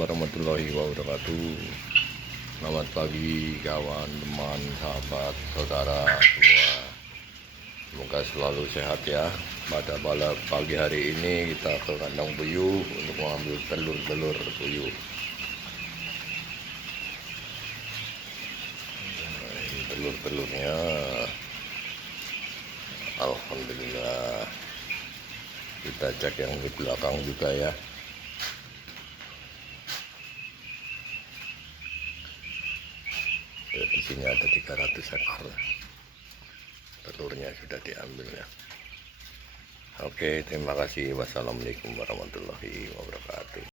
warahmatullahi wabarakatuh. Selamat pagi kawan, teman, sahabat, saudara semua. Semoga selalu sehat ya. Pada pagi hari ini kita ke kandang puyuh untuk mengambil telur-telur puyuh. Nah, ini telur-telurnya. Alhamdulillah. Kita cek yang di belakang juga ya. Di sini ada 300 ekor. Telurnya sudah diambil ya. Oke, terima kasih. Wassalamualaikum warahmatullahi wabarakatuh.